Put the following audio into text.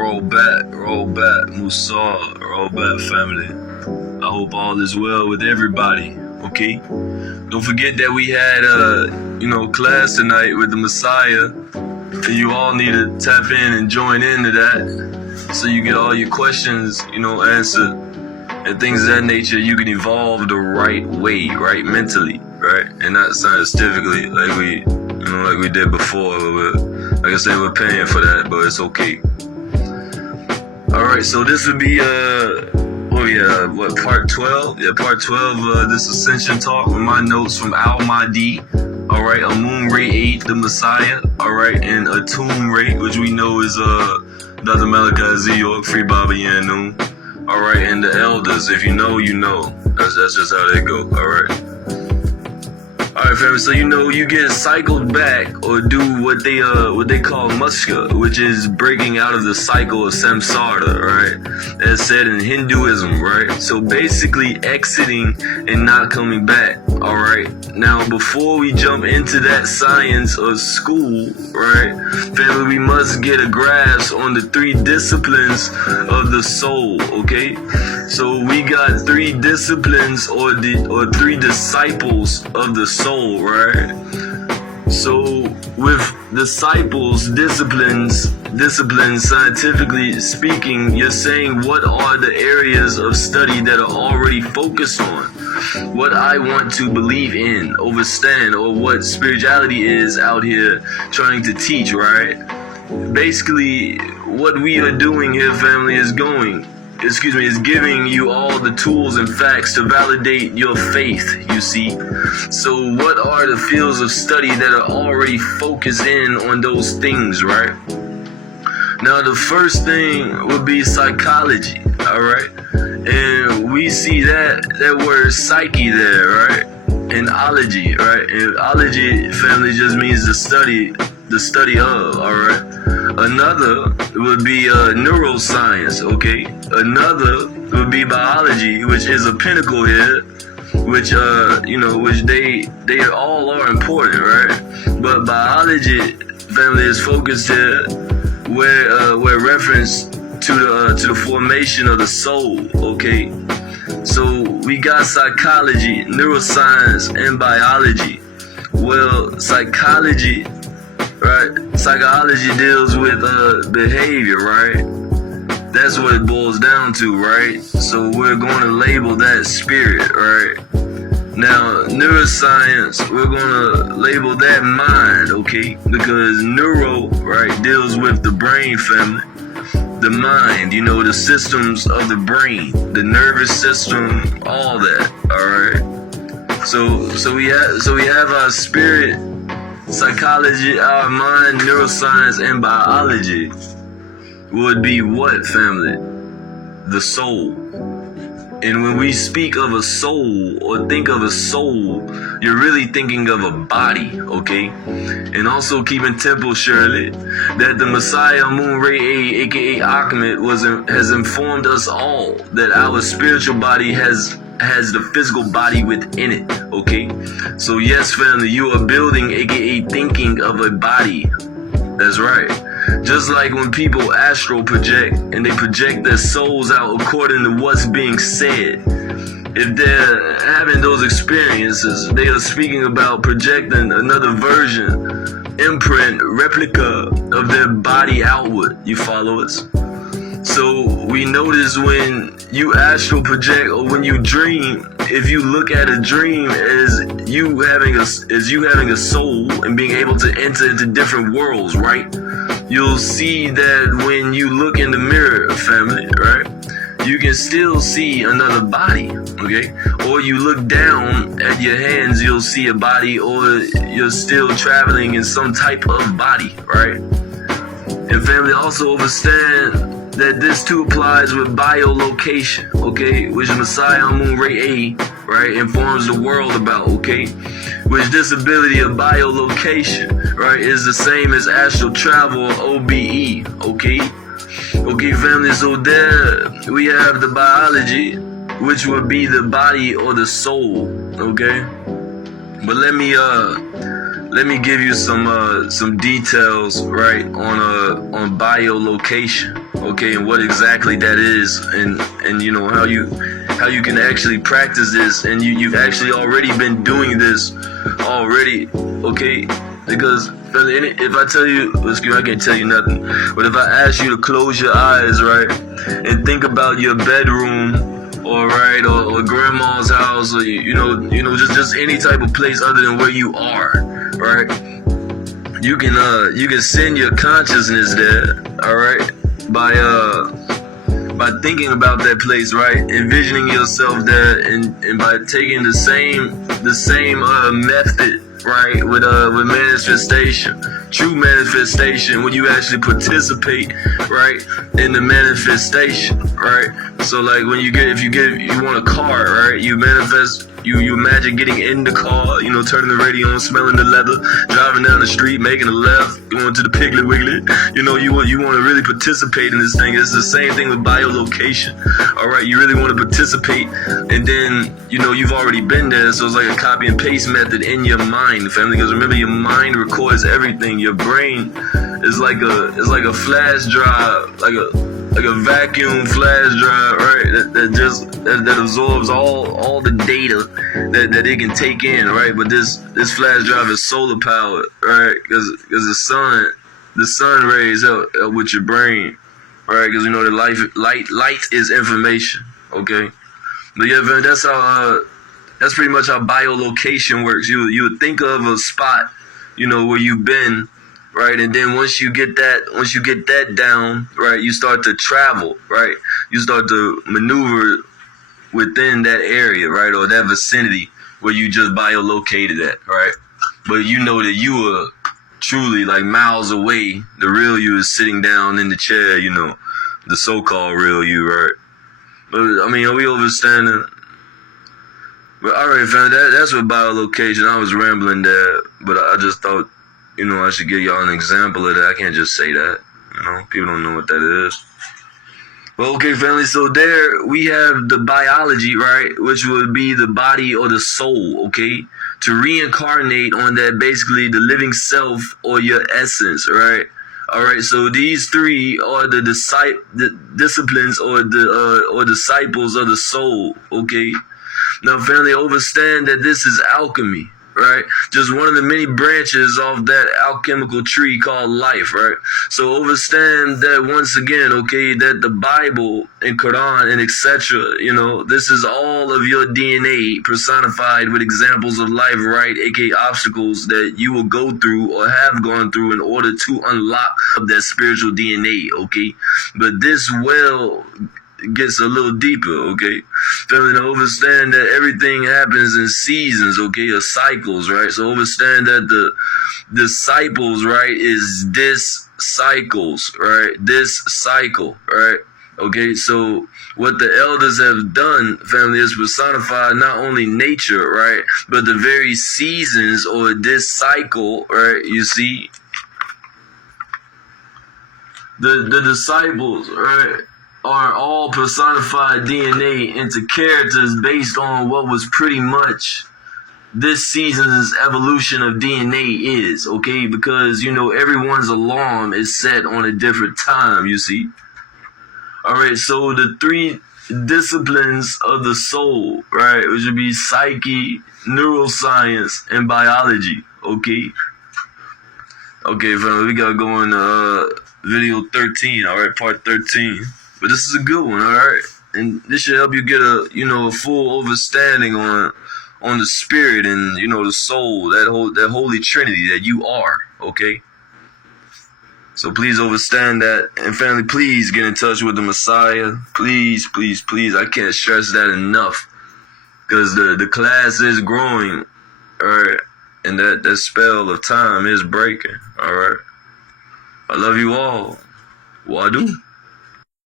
roll back, Musa, roll back, family. I hope all is well with everybody, okay? Don't forget that we had, class tonight with the Messiah, and you all need to tap in and join into that, so you get all your questions, answered, and things of that nature. You can evolve the right way, right, mentally, right, and not scientifically, like we did before. Like I said, we're paying for that, but it's okay. Alright, so this would be, part 12? Yeah, part 12, this Ascension talk with my notes from Al-Mahdi. Alright, Amun Ray 8, the Messiah. Alright, and Atum Ray, which we know is, Dr. Malachi Z. York, Free Baba Yanun. Alright, and the elders, if you know, you know. That's just how they go, alright? Alright, family, so you get cycled back or do what they call mushka, which is breaking out of the cycle of samsara, right? As said in Hinduism, right? So basically exiting and not coming back, alright? Now, before we jump into that science of school, right, family, we must get a grasp on the 3 disciplines of the soul, okay? So we got 3 disciplines or 3 disciples of the soul, right? So with disciples, disciplines, scientifically speaking, you're saying what are the areas of study that are already focused on what I want to believe in, understand, or what spirituality is out here trying to teach, right? Basically, what we are doing here, family, is giving you all the tools and facts to validate your faith, you see. So what are the fields of study that are already focused in on those things, right? Now, the first thing would be psychology, alright? And we see that word psyche there, right? And ology, right? And ology, family, just means the study of, alright? Another would be neuroscience, okay? Another would be biology, which is a pinnacle here, which which they all are important, right? But biology, family, is focused here where reference to the formation of the soul, okay? So we got psychology, neuroscience, and biology. Well, psychology, right? Psychology deals with behavior, right? That's what it boils down to, right? So we're going to label that spirit, right? Now, neuroscience, we're going to label that mind, okay? Because neuro, right, deals with the brain, family. The mind, the systems of the brain, the nervous system, all that, alright? So we have our spirit, psychology, our mind, neuroscience, and biology would be what, family? The soul. And when we speak of a soul or think of a soul, you're really thinking of a body, okay? And also keep in temple, Shirley, that the Messiah Amun Ray A, aka Ahmed, has informed us all that our spiritual body has the physical body within it, okay? So yes, family, you are building, aka thinking of a body. That's right. Just like when people astral project and they project their souls out according to what's being said. If they're having those experiences, they are speaking about projecting another version, imprint, replica of their body outward. You follow us? So we notice when you astral project or when you dream, if you look at a dream as you having a soul and being able to enter into different worlds, right? You'll see that when you look in the mirror, family, right? You can still see another body, okay? Or you look down at your hands, you'll see a body, or you're still traveling in some type of body, right? And family, also understand that this too applies with biolocation, okay? Which Messiah Amun Ray A, right, informs the world about, okay? Which this ability of biolocation, right, is the same as astral travel or OBE, okay? Okay, family, so there we have the biology, which would be the body or the soul, okay? But let me give you some details, right, on biolocation. okay, and what exactly that is, and you know how you can actually practice this, and you've actually already been doing this already, okay? Because if I tell you, excuse me, I can't tell you nothing, but if I ask you to close your eyes, right, and think about your bedroom, or grandma's house, or you know, just any type of place other than where you are, right? You can send your consciousness there, all right, by thinking about that place, right, envisioning yourself there, and by taking the same method, right, with manifestation, true manifestation, when you actually participate, right, in the manifestation, right. So like when you want a car, right, you manifest. You imagine getting in the car, you know, turning the radio on, smelling the leather, driving down the street, making a left, going to the Piggly Wiggly. You know, you want to really participate in this thing. It's the same thing with biolocation. All right, you really want to participate, and then you know you've already been there, so it's like a copy and paste method in your mind, family. Because remember, your mind records everything. Your brain is like a flash drive, like a vacuum flash drive, right? That absorbs all the data that it can take in, right? But this flash drive is solar powered, right? Because the sun rays help with your brain, right? Because you know the light is information, okay? But yeah, man, that's pretty much how biolocation works. You would think of a spot, you know, where you've been. Right, and then once you get that down, right, you start to travel, right? You start to maneuver within that area, right, or that vicinity where you just biolocated at, right? But you know that you were truly like miles away. The real you is sitting down in the chair, you know, the so-called real you, right? But I mean, are we overstanding? But all right, fam, that's what biolocation. I was rambling there, but I just thought, you know, I should give y'all an example of that. I can't just say that. You know, people don't know what that is. Well, okay, family, so there we have the biology, right, which would be the body or the soul, okay, to reincarnate on that, basically the living self or your essence, right? All right, so these three are the disciplines or disciples of the soul, okay? Now, family, understand that this is alchemy. Right? Just one of the many branches of that alchemical tree called life, right? So understand that once again, okay, that the Bible and Quran and etc., you know, this is all of your DNA personified with examples of life, right? AKA obstacles that you will go through or have gone through in order to unlock that spiritual DNA, okay? But this gets a little deeper, okay? Family, to understand that everything happens in seasons, okay, or cycles, right? So understand that the disciples, right, is this cycles, right? This cycle, right? Okay, so what the elders have done, family, is personified not only nature, right, but the very seasons or this cycle, right? You see, the disciples, right, are all personified DNA into characters based on what was pretty much this season's evolution of DNA is, okay? Because, you know, everyone's alarm is set on a different time, you see? All right, so the three disciplines of the soul, right, which would be psyche, neuroscience, and biology, okay? Okay, family, we gotta go into video 13, all right, part 13. But this is a good one, all right? And this should help you get a full understanding on the spirit and, you know, the soul, that holy trinity that you are, okay? So please understand that. And family, please get in touch with the Messiah. Please, please, please. I can't stress that enough. Because the class is growing, all right? And that spell of time is breaking, all right? I love you all. Wadu.